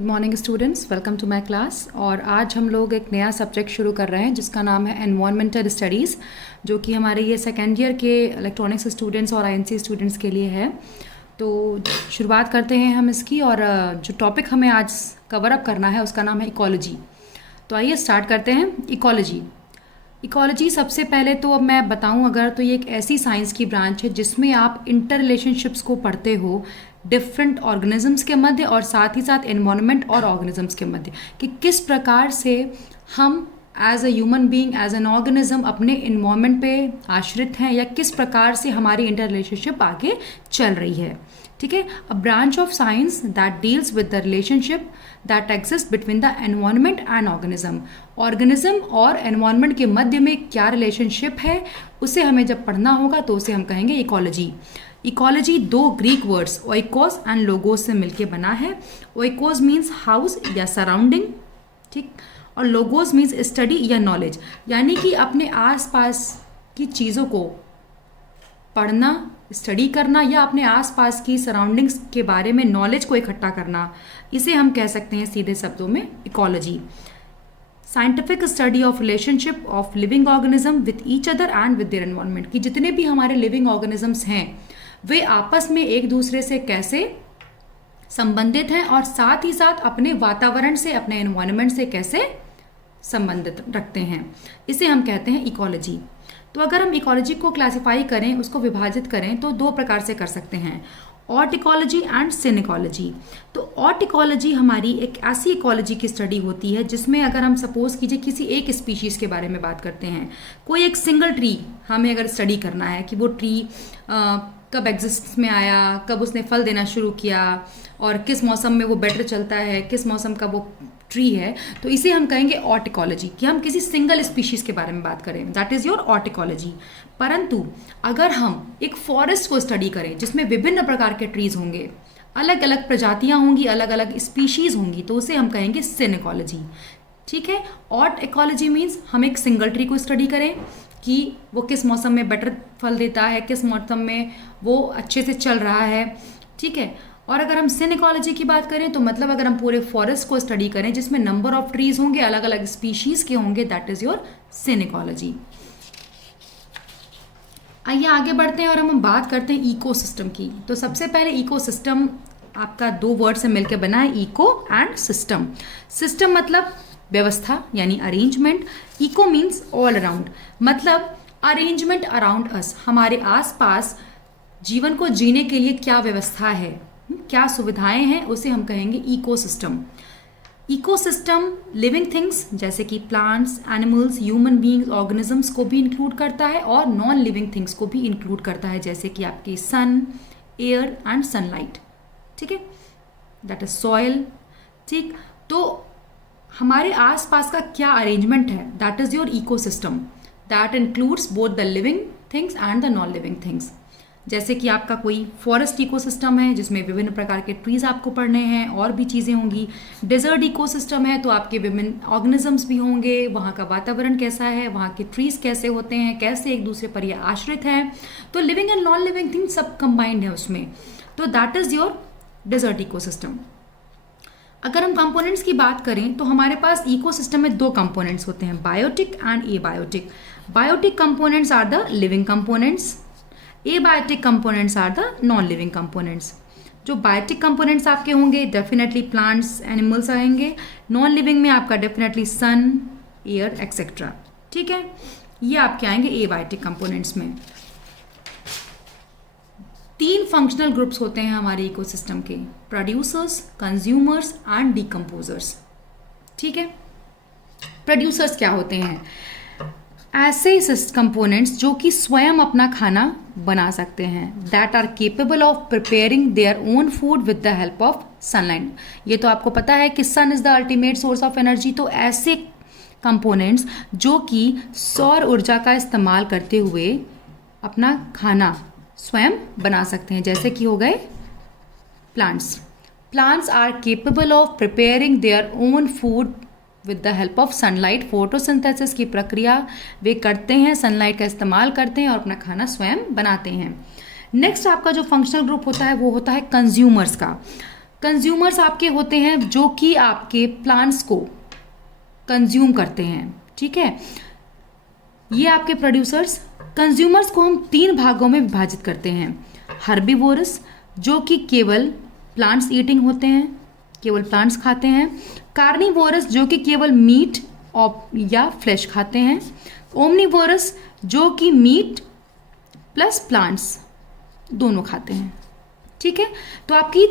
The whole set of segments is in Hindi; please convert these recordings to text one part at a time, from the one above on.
Good morning students, welcome to my class. और आज हम लोग एक नया सब्जेक्ट शुरू कर रहे हैं जिसका नाम है एनवायरमेंटल स्टडीज़, जो कि हमारे ये सेकेंड ईयर के इलेक्ट्रॉनिक्स स्टूडेंट्स और आईएनसी स्टूडेंट्स के लिए है। तो शुरुआत करते हैं हम इसकी। और जो टॉपिक हमें आज कवर अप करना है उसका नाम है इकोलॉजी। तो आइए स्टार्ट करते हैं। इकोलॉजी सबसे पहले तो अब मैं बताऊं अगर, तो ये एक ऐसी साइंस की ब्रांच है जिसमें आप इंटर रिलेशनशिप्स को पढ़ते हो डिफरेंट ऑर्गेनिजम्स के मध्य और साथ ही साथ एनवायरनमेंट और ऑर्गेनिजम्स के मध्य, कि किस प्रकार से हम as a human being, as an organism अपने इन्वायरमेंट पे आश्रित हैं, या किस प्रकार से हमारी इंटर रिलेशनशिप आगे चल रही है। ठीक है, a branch of science that deals with the relationship that exist between the environment and organism. Organism और एनवायरनमेंट के मध्य में क्या रिलेशनशिप है, उसे हमें जब पढ़ना होगा तो उसे हम कहेंगे इकोलॉजी। इकोलॉजी दो Greek words oikos and logos से मिलके बना है। ओइकोस मीन्स हाउस या सराउंडिंग, ठीक, और लोगोस मीन्स स्टडी या नॉलेज, यानी कि अपने आसपास की चीज़ों को पढ़ना, स्टडी करना, या अपने आसपास की सराउंडिंग्स के बारे में नॉलेज को इकट्ठा करना, इसे हम कह सकते हैं सीधे शब्दों में ecology. Scientific study of relationship of living organism with each other and with their environment, कि जितने भी हमारे लिविंग ऑर्गेनिजम्स हैं वे आपस में एक दूसरे से कैसे संबंधित हैं और साथ ही साथ अपने वातावरण से, अपने एनवायरनमेंट से कैसे संबंधित रखते हैं, इसे हम कहते हैं इकोलॉजी। तो अगर हम इकोलॉजी को क्लासिफाई करें, उसको विभाजित करें, तो दो प्रकार से कर सकते हैं, autecology and synecology. तो ऑट इकोलॉजी हमारी एक ऐसी इकोलॉजी की स्टडी होती है जिसमें अगर हम सपोज कीजिए किसी एक स्पीशीज़ के बारे में बात करते हैं, कोई एक सिंगल ट्री हमें अगर स्टडी करना है कि वो ट्री कब एग्जिस्ट में आया, कब उसने फल देना शुरू किया, और किस मौसम में वो बेटर चलता है, किस मौसम का वो ट्री है, तो इसे हम कहेंगे ऑट इकोलॉजी, कि हम किसी सिंगल स्पीशीज़ के बारे में बात करें, that is your autecology. परंतु अगर हम एक फॉरेस्ट को स्टडी करें जिसमें विभिन्न प्रकार के ट्रीज होंगे, अलग अलग प्रजातियां होंगी, अलग अलग स्पीशीज़ होंगी, तो उसे हम कहेंगे सिन इकोलॉजी। ठीक है, ऑट इकोलॉजी मीन्स हम एक सिंगल ट्री को स्टडी करें कि वो किस मौसम में बेटर फल देता है, किस मौसम में वो अच्छे से चल रहा है। ठीक है, और अगर हम सिन इकोलॉजी की बात करें तो मतलब अगर हम पूरे फॉरेस्ट को स्टडी करें जिसमें नंबर ऑफ ट्रीज होंगे, अलग अलग स्पीशीज़ के होंगे, that is your synecology. आइए आगे बढ़ते हैं और हम बात करते हैं इकोसिस्टम की। तो सबसे पहले इकोसिस्टम आपका दो वर्ड से मिलकर बना है, इको एंड सिस्टम। सिस्टम मतलब व्यवस्था यानी arrangement, eco means all around, मतलब अरेंजमेंट अराउंड अस, हमारे आसपास जीवन को जीने के लिए क्या व्यवस्था है, क्या सुविधाएं हैं, उसे हम कहेंगे इकोसिस्टम। इकोसिस्टम लिविंग थिंग्स जैसे कि plants, animals, human beings, organisms को भी इंक्लूड करता है और नॉन लिविंग थिंग्स को भी इंक्लूड करता है, जैसे कि आपकी सन, एयर एंड सनलाइट। ठीक है, दैट इज सॉइल। ठीक, तो हमारे आसपास का क्या अरेंजमेंट है, that is your ecosystem, that includes both the living things and the non living things. जैसे कि आपका कोई फॉरेस्ट इकोसिस्टम है जिसमें विभिन्न प्रकार के ट्रीज आपको पढ़ने हैं, और भी चीज़ें होंगी। डेजर्ट इकोसिस्टम है तो आपके विभिन्न ऑर्गेनिजम्स भी होंगे, वहाँ का वातावरण कैसा है, वहाँ के ट्रीज कैसे होते हैं, कैसे एक दूसरे पर ये आश्रित हैं, तो living and non living things सब कंबाइंड है उसमें, तो that is your desert ecosystem. अगर हम कंपोनेंट्स की बात करें तो हमारे पास इकोसिस्टम में दो कंपोनेंट्स होते हैं, biotic and abiotic. Biotic components are the living components, abiotic components are the non living components. जो बायोटिक कंपोनेंट्स आपके होंगे डेफिनेटली प्लांट्स, एनिमल्स आएंगे, नॉन लिविंग में आपका डेफिनेटली सन, एयर एक्सेट्रा। ठीक है, ये आपके आएंगे एबायोटिक कंपोनेंट्स में। तीन फंक्शनल ग्रुप्स होते हैं हमारे इकोसिस्टम के, प्रोड्यूसर्स, कंज्यूमर्स एंड डिकम्पोजर्स। ठीक है, प्रोड्यूसर्स क्या होते हैं, ऐसे कंपोनेंट्स जो कि स्वयं अपना खाना बना सकते हैं, that are capable of preparing their own food with the help of sunlight. ये तो आपको पता है कि sun is the ultimate source of energy, तो ऐसे कंपोनेंट्स जो कि सौर ऊर्जा का इस्तेमाल करते हुए अपना खाना स्वयं बना सकते हैं, जैसे कि हो गए plants. Plants are capable of preparing their own food with the help of sunlight. Photosynthesis की प्रक्रिया वे करते हैं, सनलाइट का इस्तेमाल करते हैं और अपना खाना स्वयं बनाते हैं। नेक्स्ट आपका जो फंक्शनल ग्रुप होता है वो होता है कंज्यूमर्स का। कंज्यूमर्स आपके होते हैं जो कि आपके प्लांट्स को कंज्यूम करते हैं, ठीक है। ये आपके प्रोड्यूसर्स। कंज्यूमर्स को हम 3 भागों में विभाजित करते हैं। हर्बीवोरस जो कि केवल प्लांट्स ईटिंग होते हैं, केवल प्लांट्स खाते हैं। कार्निवोरस जो कि केवल मीट या फ्लैश खाते हैं। ओमनिवोरस जो कि मीट प्लस प्लांट्स दोनों खाते हैं, ठीक है। तो आपकी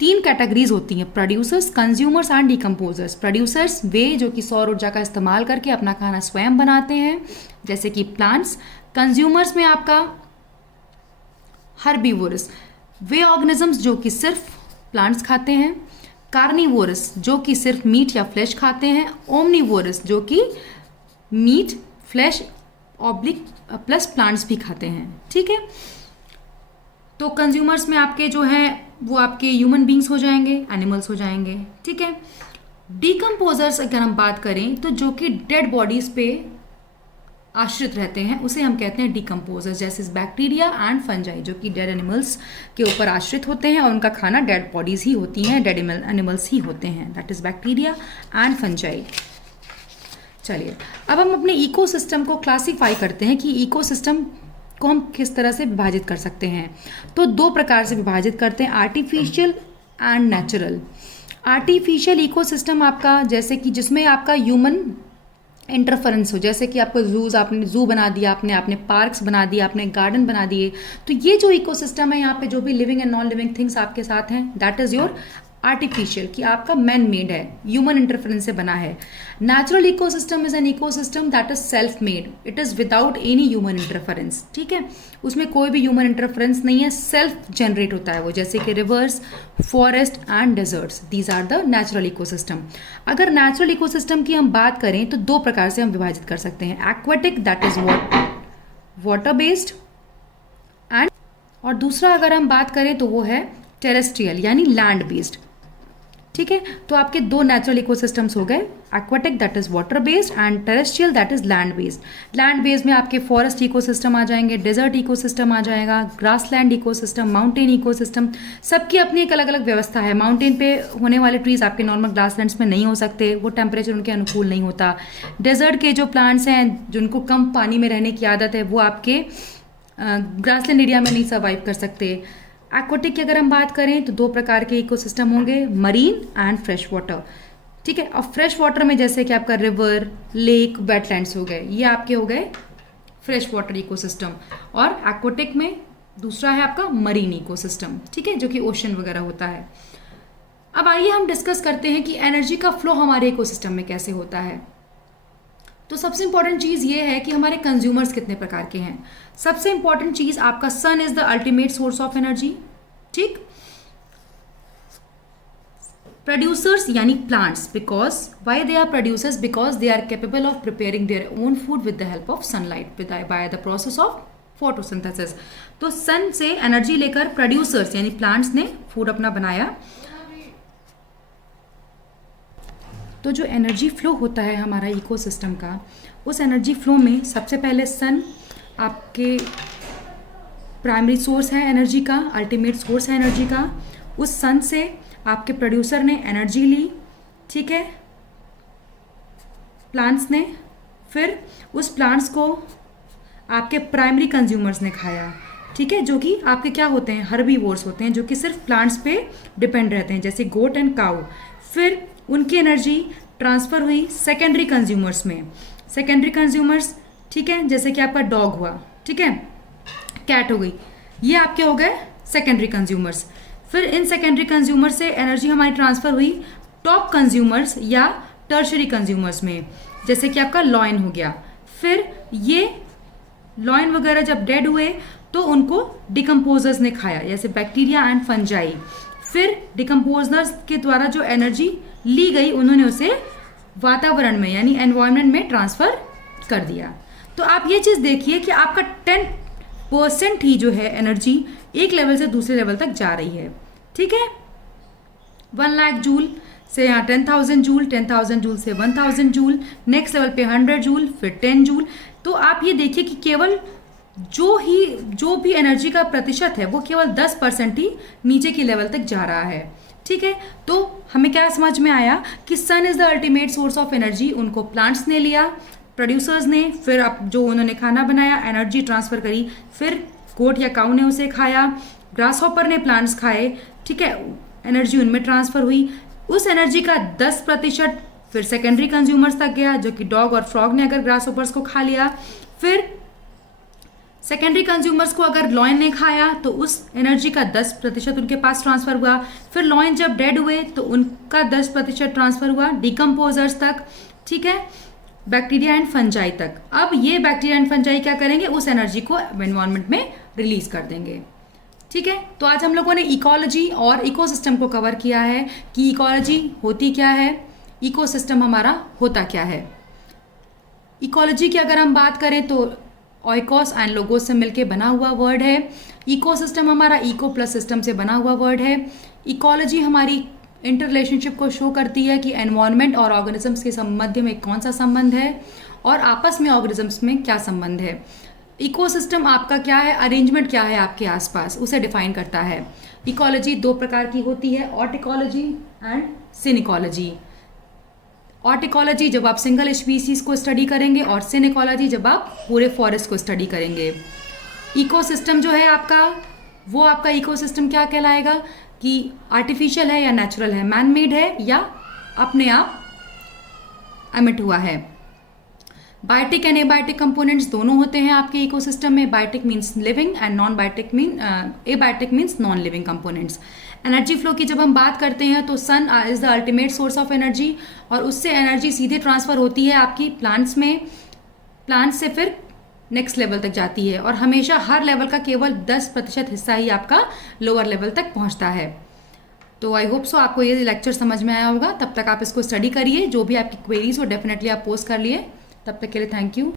3 कैटेगरीज होती हैं, producers, consumers and decomposers. Producers वे जो कि सौर ऊर्जा का इस्तेमाल करके अपना खाना स्वयं बनाते हैं, जैसे कि प्लांट्स। कंज्यूमर्स में आपका हर्बीवोरस, वे ऑर्गेनिजम्स जो कि सिर्फ प्लांट्स खाते हैं। कार्निवोरस जो कि सिर्फ मीट या फ्लैश खाते हैं। ओमनिवोरस जो कि meat, flesh oblique plus plants भी खाते हैं, ठीक है। तो कंज्यूमर्स में आपके जो हैं वो आपके ह्यूमन बींग्स हो जाएंगे, एनिमल्स हो जाएंगे, ठीक है। डिकम्पोजर्स अगर हम बात करें तो जो कि डेड बॉडीज पे आश्रित रहते हैं उसे हम कहते हैं डिकम्पोजर्स, जैसे बैक्टीरिया एंड फंजाई जो कि डेड एनिमल्स के ऊपर आश्रित होते हैं और उनका खाना डेड बॉडीज ही होती हैं, डेड एनिमल्स ही होते हैं, that is bacteria and fungi. चलिए अब हम अपने इकोसिस्टम को क्लासीफाई करते हैं कि इकोसिस्टम को हम किस तरह से विभाजित कर सकते हैं। तो 2 प्रकार से विभाजित करते हैं, artificial and natural. Artificial ecosystem आपका जैसे कि जिसमें आपका ह्यूमन इंटरफेरेंस हो, जैसे कि आपको आपने जू बना दिया, आपने पार्क्स बना दिया, आपने गार्डन बना दिए, तो ये जो इकोसिस्टम है यहाँ पे जो भी living and non living things आपके साथ हैं, दैट इज योर आर्टिफिशियल, कि आपका मैन मेड है, ह्यूमन इंटरफेरेंस से बना है। Natural ecosystem is an ecosystem that is self made, it is without any human interference, ठीक है। उसमें कोई भी ह्यूमन इंटरफेरेंस नहीं है, सेल्फ जनरेट होता है वो, जैसे कि rivers, forest and deserts, these are the natural ecosystem. अगर नेचुरल इकोसिस्टम की हम बात करें तो 2 प्रकार से हम विभाजित कर सकते हैं, aquatic that is water based and, और दूसरा अगर हम बात करें तो वो है टेरेस्ट्रियल यानी लैंड बेस्ड, ठीक है। तो आपके 2 नेचुरल इकोसिस्टम्स हो गए, aquatic that is water based and terrestrial that is land based. Land based में आपके फॉरेस्ट इकोसिस्टम आ जाएंगे, डेजर्ट इकोसिस्टम आ जाएगा, ग्रासलैंड इकोसिस्टम, माउंटेन इकोसिस्टम, सबकी अपनी एक अलग अलग व्यवस्था है। माउंटेन पे होने वाले ट्रीज आपके नॉर्मल ग्रासलैंड्स में नहीं हो सकते, वो टेम्परेचर उनके अनुकूल नहीं होता। डेजर्ट के जो प्लांट्स हैं जिनको कम पानी में रहने की आदत है वो आपके ग्रासलैंड एरिया में नहीं सर्वाइव कर सकते। एक्वाटिक की अगर हम बात करें तो 2 प्रकार के इकोसिस्टम होंगे, मरीन एंड फ्रेश वाटर, ठीक है। और फ्रेश वाटर में जैसे कि आपका रिवर, लेक, वेटलैंड्स हो गए, ये आपके हो गए फ्रेश वाटर इकोसिस्टम। और एक्वाटिक में दूसरा है आपका मरीन इकोसिस्टम, ठीक है, जो कि ओशन वगैरह होता है। अब आइए हम डिस्कस करते हैं कि एनर्जी का फ्लो हमारे इकोसिस्टम में कैसे होता है। तो सबसे इंपॉर्टेंट चीज़ ये है कि हमारे कंज्यूमर्स कितने प्रकार के हैं। सबसे इंपॉर्टेंट चीज़ आपका sun is the ultimate source of energy, ठीक। प्रोड्यूसर्स यानी plants, because why they are producers, because they are capable of preparing their own food with the help of sunlight by the process of photosynthesis. तो सन से एनर्जी लेकर प्रोड्यूसर्स यानी प्लांट्स ने फूड अपना बनाया। तो जो एनर्जी फ्लो होता है हमारा इकोसिस्टम का, उस एनर्जी फ्लो में सबसे पहले सन आपके प्राइमरी सोर्स है एनर्जी का, अल्टीमेट सोर्स है एनर्जी का। उस सन से आपके प्रोड्यूसर ने एनर्जी ली, ठीक है, प्लांट्स ने, फिर उस प्लांट्स को आपके प्राइमरी कंज्यूमर्स ने खाया, ठीक है, जो कि आपके क्या होते हैं, हर्बीवोर्स होते हैं, जो कि सिर्फ प्लांट्स पे डिपेंड रहते हैं, जैसे गोट एंड काऊ। फिर उनकी एनर्जी ट्रांसफ़र हुई सेकेंडरी कंज्यूमर्स में, सेकेंडरी कंज्यूमर्स, ठीक है, जैसे कि आपका डॉग हुआ, ठीक है, कैट हो गई, ये आपके हो गए सेकेंडरी कंज्यूमर्स। फिर इन सेकेंडरी कंज्यूमर से एनर्जी हमारी ट्रांसफ़र हुई टॉप कंज्यूमर्स या टर्शरी कंज्यूमर्स में, जैसे कि आपका लॉयन हो गया। फिर ये लॉयन वगैरह जब डेड हुए तो उनको डिकम्पोजर्स ने खाया, जैसे बैक्टीरिया एंड फंजाई। फिर डिकम्पोजर्स के द्वारा जो एनर्जी ली गई उन्होंने उसे वातावरण में यानी एनवायरनमेंट में ट्रांसफ़र कर दिया। तो आप ये चीज़ देखिए कि आपका 10% ही जो है एनर्जी एक लेवल से दूसरे लेवल तक जा रही है, ठीक है। 1 लाख जूल से यहाँ 10,000 जूल, 10,000 जूल से 1,000 जूल, नेक्स्ट लेवल पे 100 जूल, फिर 10 जूल। तो आप ये देखिए कि केवल जो भी एनर्जी का प्रतिशत है वो केवल 10% ही नीचे की लेवल तक जा रहा है। ठीक है, तो हमें क्या समझ में आया कि sun is the ultimate source of energy. उनको प्लांट्स ने लिया, प्रोड्यूसर्स ने, फिर अब जो उन्होंने खाना बनाया, एनर्जी ट्रांसफ़र करी, फिर गोट या काऊ ने उसे खाया, ग्रास हॉपर ने प्लांट्स खाए, ठीक है, एनर्जी उनमें ट्रांसफ़र हुई। उस एनर्जी का 10% फिर सेकेंडरी कंज्यूमर्स तक गया, जो कि डॉग और फ्रॉग ने अगर ग्रास हॉपर्स को खा लिया। फिर सेकेंडरी कंज्यूमर्स को अगर लॉयन ने खाया तो उस एनर्जी का 10% उनके पास ट्रांसफ़र हुआ। फिर लॉयन जब डेड हुए तो उनका 10% ट्रांसफ़र हुआ डिकम्पोजर्स तक, ठीक है, बैक्टीरिया एंड फंजाई तक। अब ये बैक्टीरिया एंड फंजाई क्या करेंगे, उस एनर्जी को एनवायरनमेंट में रिलीज कर देंगे। ठीक है, तो आज हम लोगों ने इकोलॉजी और इकोसिस्टम को कवर किया है कि इकोलॉजी होती क्या है, इकोसिस्टम हमारा होता क्या है। इकोलॉजी की अगर हम बात करें तो ऑइकोस एंड लोगोस से मिलके बना हुआ वर्ड है। इकोसिस्टम हमारा इको प्लस सिस्टम से बना हुआ वर्ड है। इकोलॉजी हमारी इंटर रिलेशनशिप को शो करती है कि एनवायरनमेंट और ऑर्गेनिजम्स के मध्य में कौन सा संबंध है और आपस में ऑर्गेनिजम्स में क्या संबंध है। इकोसिस्टम आपका क्या है, अरेंजमेंट क्या है आपके आसपास, उसे डिफाइन करता है। इकोलॉजी 2 प्रकार की होती है, ऑर्टिकोलॉजी एंड सिनिकोलॉजी। ऑर्टिकोलॉजी जब आप सिंगल स्पीसीज को स्टडी करेंगे और सिनिकोलॉजी जब आप पूरे फॉरेस्ट को स्टडी करेंगे। इकोसिस्टम जो है आपका, वो आपका इकोसिस्टम क्या कहलाएगा कि आर्टिफिशियल है या नेचुरल है, मैन मेड है या अपने आप एमिट हुआ है। बायोटिक एंड एबायोटिक कंपोनेंट्स दोनों होते हैं आपके इकोसिस्टम में। Biotic means living and non biotic abiotic means non living components. Energy flow की जब हम बात करते हैं तो sun is the ultimate source of energy और उससे एनर्जी सीधे ट्रांसफ़र होती है आपकी प्लांट्स में, प्लांट्स से फिर नेक्स्ट लेवल तक जाती है और हमेशा हर लेवल का केवल 10% हिस्सा ही आपका लोअर लेवल तक पहुंचता है। तो आई होप सो आपको ये लेक्चर समझ में आया होगा। तब तक आप इसको स्टडी करिए, जो भी आपकी क्वेरीज हो डेफिनेटली आप पोस्ट कर लिए। तब तक के लिए थैंक यू।